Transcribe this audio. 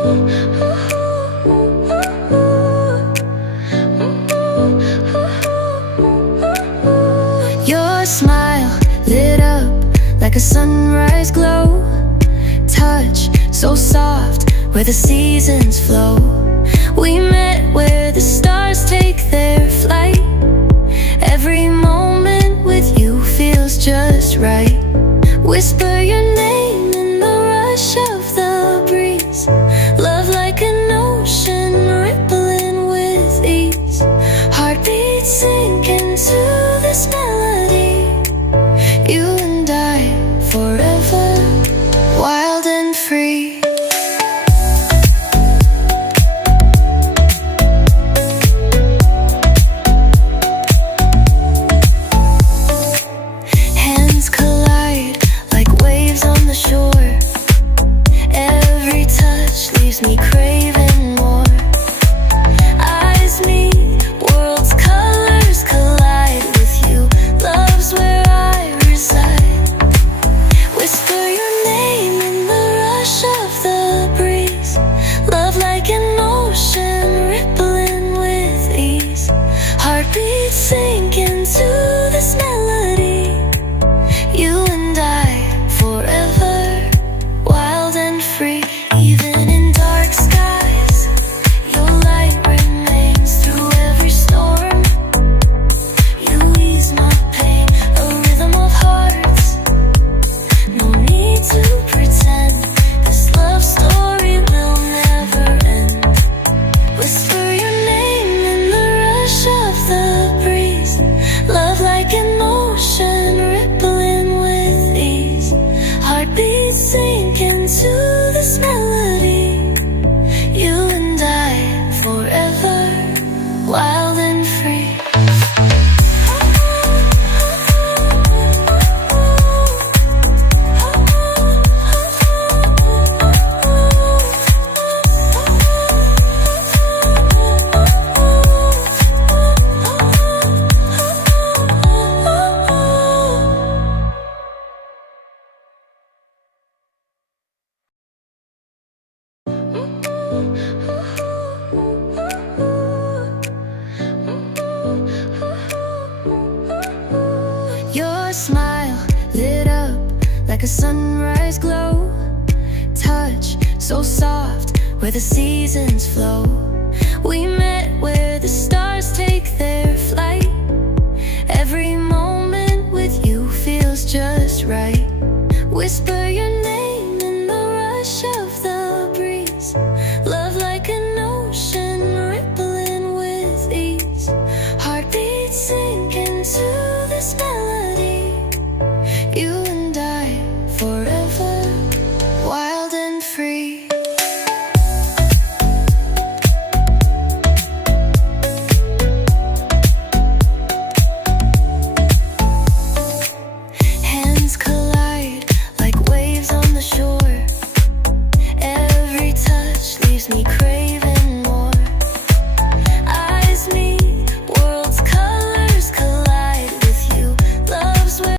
Your smile lit up like a sunrise glow. Touch so soft where the seasons flow. We met where the stars take their flight. Every moment with you feels just right. Whisper your name in the rush of the breeze. Love like an ocean rippling with ease. Heartbeats sink into this melody. You and I forever, wild and free. Hands collide like waves on the shore. Every touch leaves me craving more. Eyes meet, worlds' colors collide with you. Love's where I reside. Whisper your name in the rush of the breeze. Love like an ocean rippling with ease. Heartbeats sink into this melody. You and I forever, wild and free. Even in dark skies, your light remains through every storm. You ease my pain, a rhythm of hearts. No need to pretend, this love story will never end. Whisper your name in the rush of the breeze. Love like an ocean rippling with ease. Heartbeats sink into this melody. You and I forever, wild and free. Your smile lit up like a sunrise glow. Touch so soft where the seasons flow. We met where the stars take their flight. Every moment with you feels just right. Whisper your name in the rush of the breeze. Love like an ocean rippling with ease. Heartbeats sink into this melody. You and I forever, wild and free. Hands collide like waves on the shore. Every touch leaves me